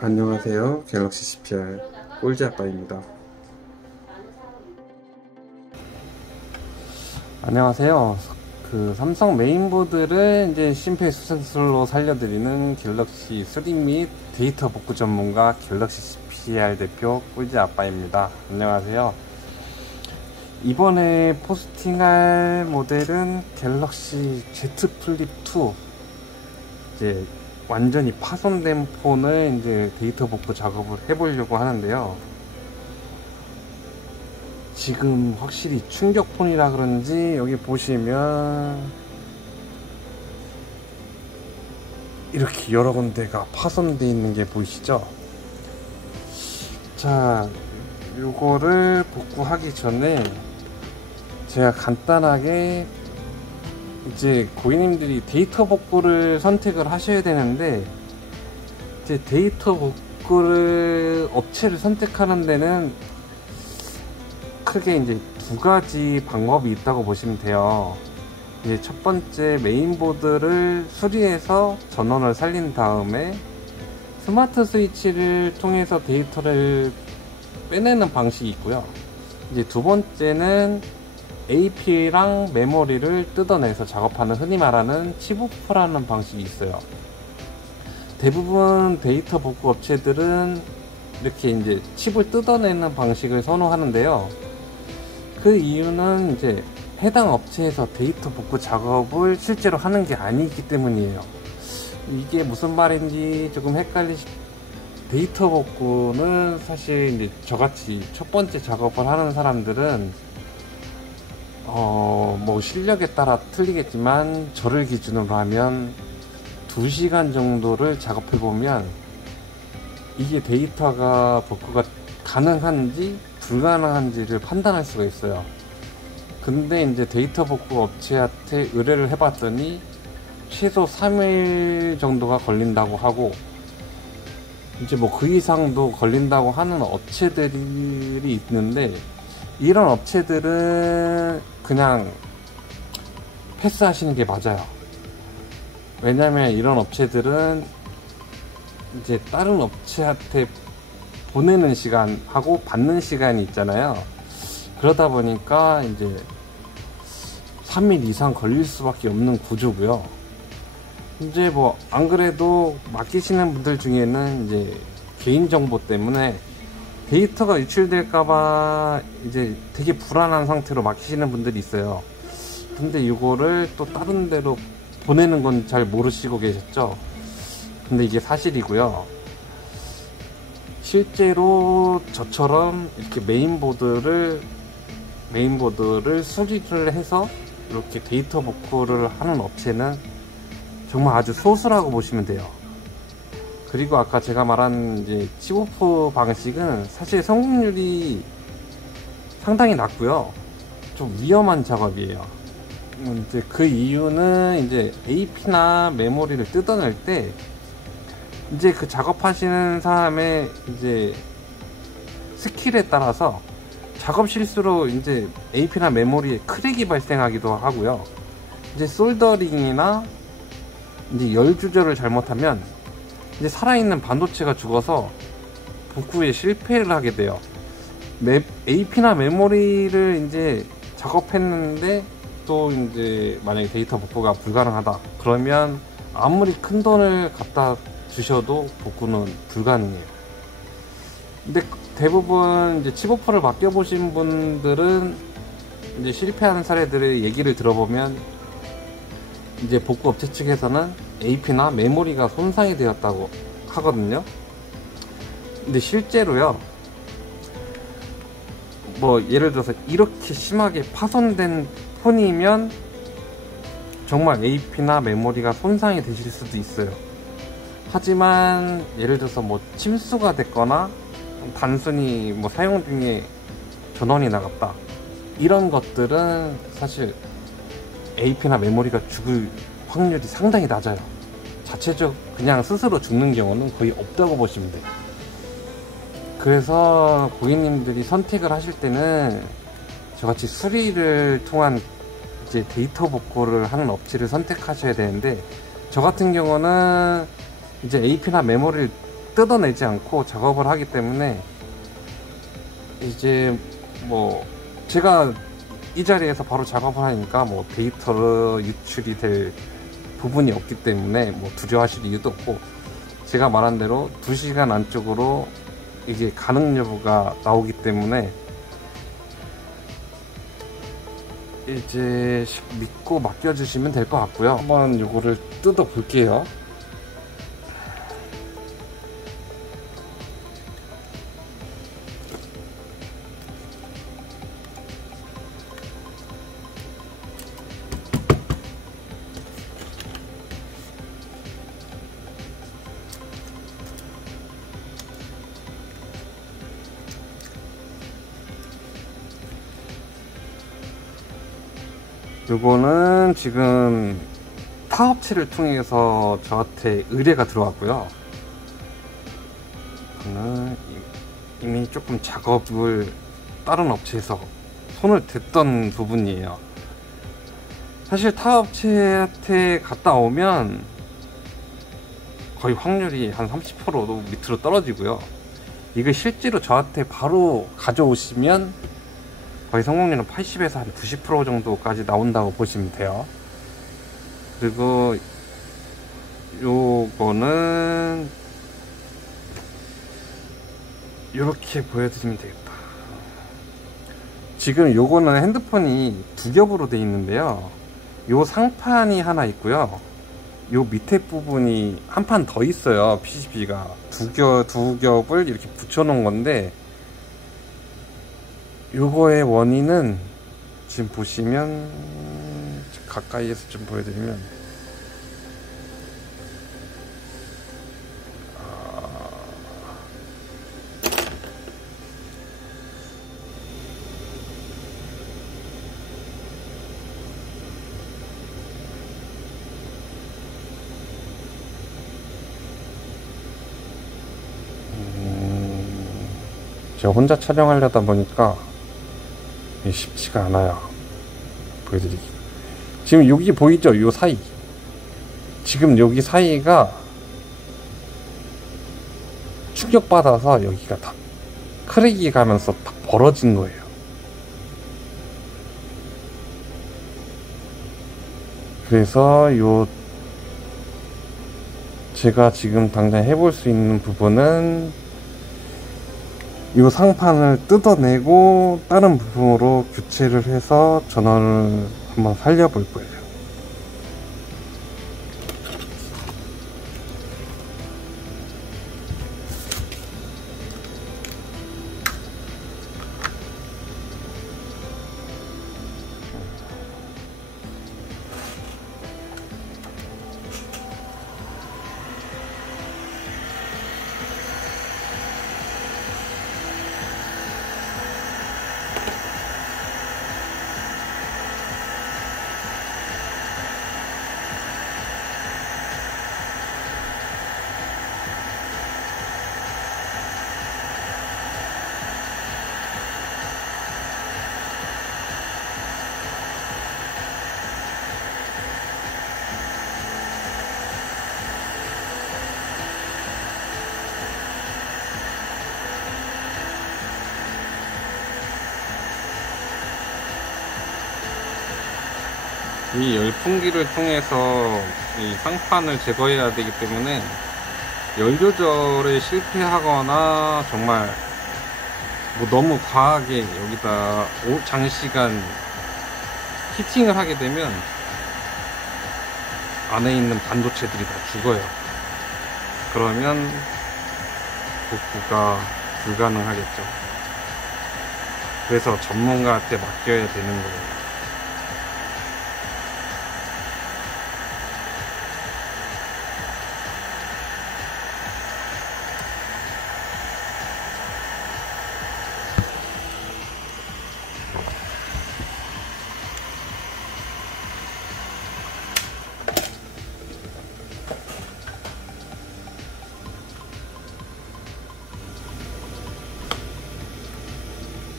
안녕하세요. 갤럭시 CPR 꼴찌 아빠입니다. 안녕하세요. 삼성 메인보드를 이제 심폐소생술로 살려드리는 갤럭시 3 및 데이터 복구 전문가 갤럭시 CPR 대표 꼴찌 아빠입니다. 안녕하세요. 이번에 포스팅할 모델은 갤럭시 Z 플립 2. 이제 완전히 파손된 폰을 이제 데이터 복구 작업을 해보려고 하는데요. 지금 확실히 충격폰이라 그런지 여기 보시면 이렇게 여러 군데가 파손되어 있는 게 보이시죠? 자, 요거를 복구하기 전에 제가 간단하게 이제 고객님들이 데이터 복구를 선택을 하셔야 되는데, 이제 데이터 복구를 업체를 선택하는 데는 크게 이제 두 가지 방법이 있다고 보시면 돼요. 이제 첫 번째, 메인보드를 수리해서 전원을 살린 다음에 스마트 스위치를 통해서 데이터를 빼내는 방식이 있고요. 이제 두 번째는 AP랑 메모리를 뜯어내서 작업하는, 흔히 말하는 칩오프라는 방식이 있어요. 대부분 데이터 복구 업체들은 이렇게 이제 칩을 뜯어내는 방식을 선호하는데요. 그 이유는 이제 해당 업체에서 데이터 복구 작업을 실제로 하는 게 아니기 때문이에요. 이게 무슨 말인지 조금 데이터 복구는 사실 이제 저같이 첫 번째 작업을 하는 사람들은 뭐 실력에 따라 틀리겠지만, 저를 기준으로 하면 2시간 정도를 작업해 보면 이게 데이터가 복구가 가능한지 불가능한지를 판단할 수가 있어요. 근데 이제 데이터 복구 업체한테 의뢰를 해봤더니 최소 3일 정도가 걸린다고 하고, 이제 뭐 그 이상도 걸린다고 하는 업체들이 있는데, 이런 업체들은 그냥 패스하시는 게 맞아요. 왜냐면 이런 업체들은 이제 다른 업체한테 보내는 시간하고 받는 시간이 있잖아요. 그러다 보니까 이제 3일 이상 걸릴 수밖에 없는 구조고요. 이제 뭐 안 그래도 맡기시는 분들 중에는 이제 개인정보 때문에 데이터가 유출될까봐 이제 되게 불안한 상태로 맡기시는 분들이 있어요. 근데 이거를 또 다른 데로 보내는 건 잘 모르시고 계셨죠? 근데 이게 사실이고요. 실제로 저처럼 이렇게 메인보드를 수리를 해서 이렇게 데이터 복구를 하는 업체는 정말 아주 소수라고 보시면 돼요. 그리고 아까 제가 말한 이제 칩오프 방식은 사실 성공률이 상당히 낮고요. 좀 위험한 작업이에요. 이제 그 이유는 이제 AP나 메모리를 뜯어낼 때 이제 그 작업하시는 사람의 이제 스킬에 따라서 작업 실수로 이제 AP나 메모리에 크랙이 발생하기도 하고요. 이제 솔더링이나 이제 열 조절을 잘못하면 이제 살아있는 반도체가 죽어서 복구에 실패를 하게 돼요. AP나 메모리를 이제 작업했는데 또 이제 만약에 데이터 복구가 불가능하다 그러면 아무리 큰 돈을 갖다 주셔도 복구는 불가능해요. 근데 대부분 이제 칩오프를 맡겨보신 분들은 이제 실패하는 사례들의 얘기를 들어보면 이제 복구 업체 측에서는 AP나 메모리가 손상이 되었다고 하거든요. 근데 실제로요, 뭐 예를 들어서 이렇게 심하게 파손된 폰이면 정말 AP나 메모리가 손상이 되실 수도 있어요. 하지만 예를 들어서 뭐 침수가 됐거나 단순히 뭐 사용 중에 전원이 나갔다, 이런 것들은 사실 AP나 메모리가 죽을 확률이 상당히 낮아요. 그냥 스스로 죽는 경우는 거의 없다고 보시면 돼요. 그래서 고객님들이 선택을 하실 때는 저같이 수리를 통한 이제 데이터 복구를 하는 업체를 선택하셔야 되는데, 저 같은 경우는 이제 AP나 메모리를 뜯어내지 않고 작업을 하기 때문에 이제 뭐 제가 이 자리에서 바로 작업을 하니까 뭐 데이터로 유출이 될 부분이 없기 때문에 뭐 두려워하실 이유도 없고, 제가 말한 대로 2시간 안쪽으로 이게 가능 여부가 나오기 때문에 이제 믿고 맡겨주시면 될 것 같고요. 한번 요거를 뜯어 볼게요. 요거는 지금 타업체를 통해서 저한테 의뢰가 들어왔고요. 저는 이미 조금 작업을 다른 업체에서 손을 댔던 부분이에요. 사실 타업체한테 갔다 오면 거의 확률이 한 30%도 밑으로 떨어지고요. 이거 실제로 저한테 바로 가져오시면 거의 성공률은 80에서 한 90% 정도까지 나온다고 보시면 돼요. 그리고 요거는 이렇게 보여드리면 되겠다. 지금 요거는 핸드폰이 2겹으로 되어 있는데요, 요 상판이 하나 있고요, 요 밑에 부분이 한 판 더 있어요. PCB가 두 겹을 이렇게 붙여 놓은 건데, 요거의 원인은 지금 보시면, 가까이에서 좀 보여드리면, 제가 혼자 촬영하려다 보니까 쉽지가 않아요. 보여드리기. 지금 여기 보이죠? 요 사이. 지금 여기 사이가 충격받아서 여기가 다 크랙이 가면서 다 벌어진 거예요. 그래서 제가 지금 당장 해볼 수 있는 부분은 이 상판을 뜯어내고 다른 부분으로 교체를 해서 전원을 한번 살려볼 거예요. 이 열풍기를 통해서 이 상판을 제거해야 되기 때문에 열 조절에 실패하거나 정말 뭐 너무 과하게 여기다 장시간 히팅을 하게 되면 안에 있는 반도체들이 다 죽어요. 그러면 복구가 불가능하겠죠. 그래서 전문가한테 맡겨야 되는 거예요.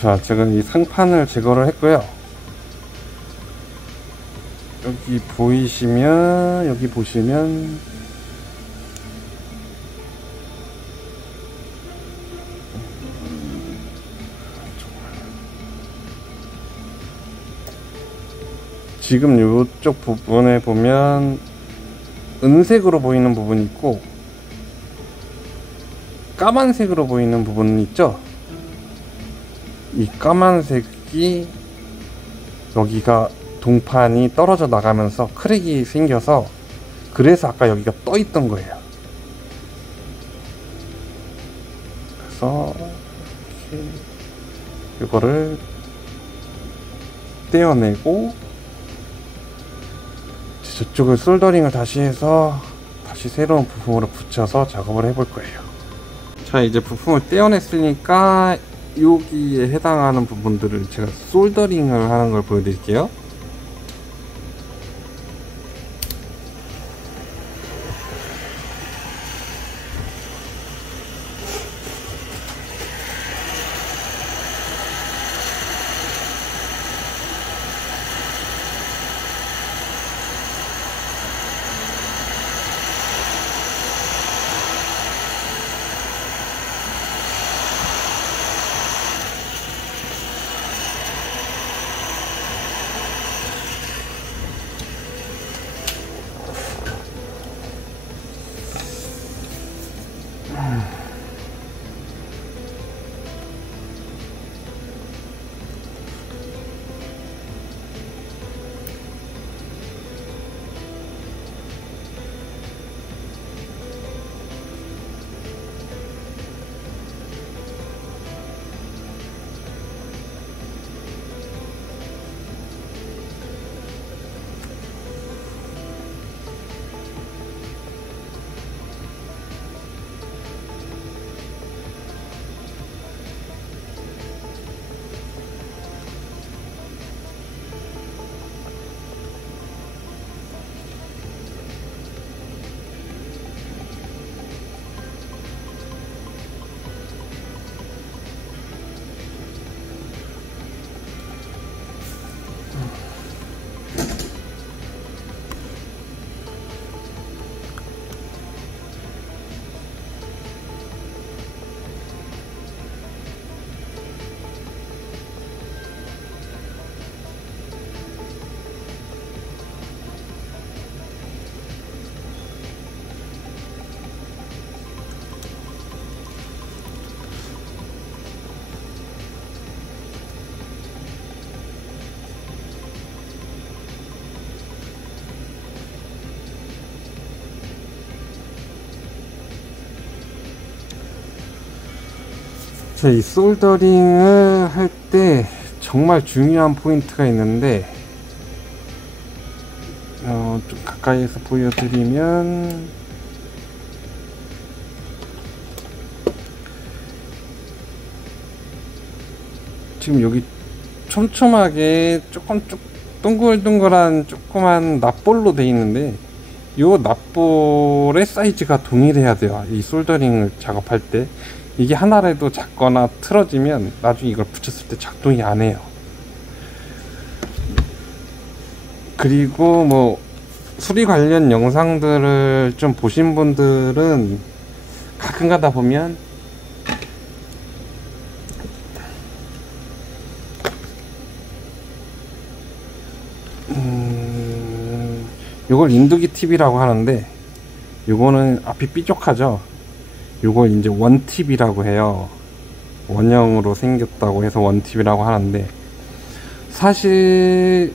자, 제가 이 상판을 제거를 했고요. 여기 보시면 지금 이쪽 부분에 보면 은색으로 보이는 부분이 있고 까만색으로 보이는 부분이 있죠. 이 까만색이 여기가 동판이 떨어져 나가면서 크랙이 생겨서, 그래서 아까 여기가 떠 있던 거예요. 그래서 이렇게 이거를 떼어내고 저쪽을 솔더링을 다시 해서 다시 새로운 부품으로 붙여서 작업을 해볼 거예요. 자, 이제 부품을 떼어냈으니까 여기에 해당하는 부분들을 제가 솔더링을 하는 걸 보여드릴게요. 이 솔더링을 할 때 정말 중요한 포인트가 있는데, 좀 가까이에서 보여드리면, 지금 여기 촘촘하게 조금 동글동글한 조그만 납볼로 되어 있는데, 이 납볼의 사이즈가 동일해야 돼요. 이 솔더링을 작업할 때 이게 하나라도 작거나 틀어지면 나중에 이걸 붙였을 때 작동이 안 해요. 그리고 뭐 수리 관련 영상들을 좀 보신 분들은 가끔 가다 보면 요걸 인두기 팁이라고 하는데, 요거는 앞이 삐죽하죠. 요걸 이제 원팁이라고 해요. 원형으로 생겼다고 해서 원팁이라고 하는데, 사실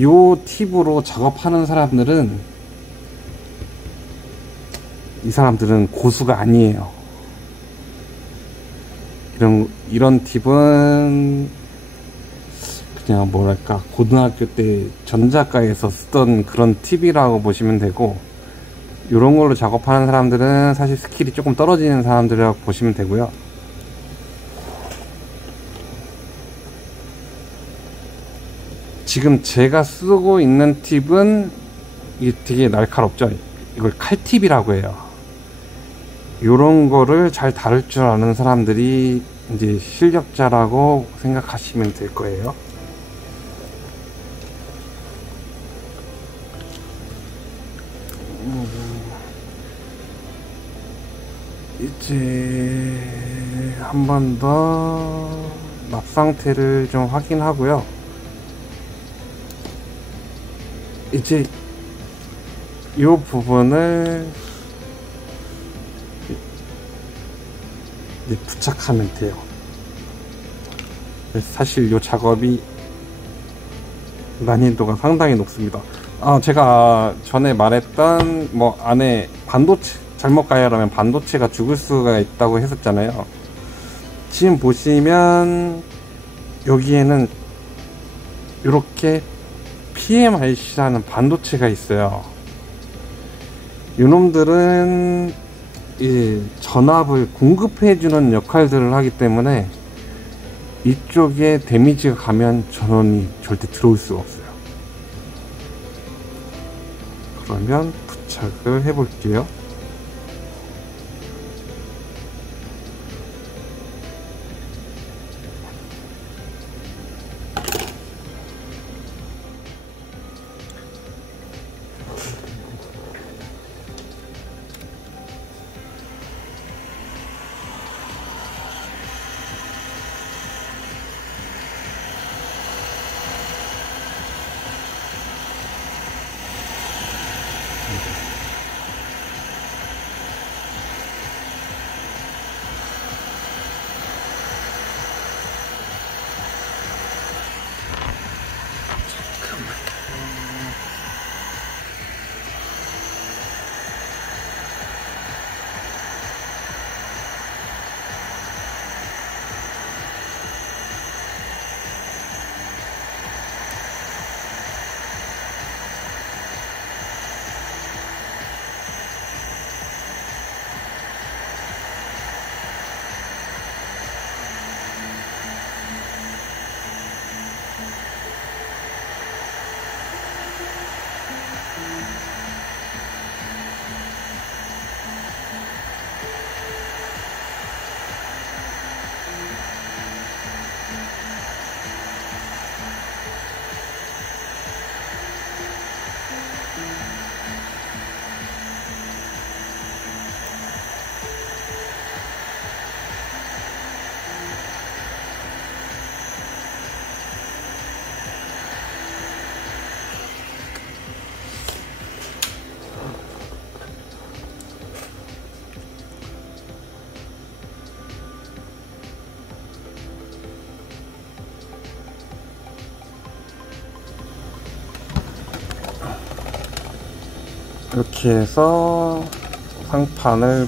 요 팁으로 작업하는 사람들은, 이 사람들은 고수가 아니에요. 이런 팁은 그냥 뭐랄까, 고등학교 때 전자과에서 쓰던 그런 팁이라고 보시면 되고, 이런 걸로 작업하는 사람들은 사실 스킬이 조금 떨어지는 사람들이라고 보시면 되고요. 지금 제가 쓰고 있는 팁은 이게 되게 날카롭죠. 이걸 칼팁이라고 해요. 이런 거를 잘 다룰 줄 아는 사람들이 이제 실력자라고 생각하시면 될 거예요. 이제 한 번 더 납 상태를 좀 확인하고요. 이제 이 부분을 이제 부착하면 돼요. 사실 이 작업이 난이도가 상당히 높습니다. 제가 전에 말했던 뭐 안에 반도체 잘못 가열하면 반도체가 죽을 수가 있다고 했었잖아요. 지금 보시면 여기에는 이렇게 PMIC라는 반도체가 있어요. 이놈들은 이 전압을 공급해주는 역할들을 하기 때문에 이쪽에 데미지가 가면 전원이 절대 들어올 수가 없어요. 그러면 부착을 해 볼게요. 이렇게 해서 상판을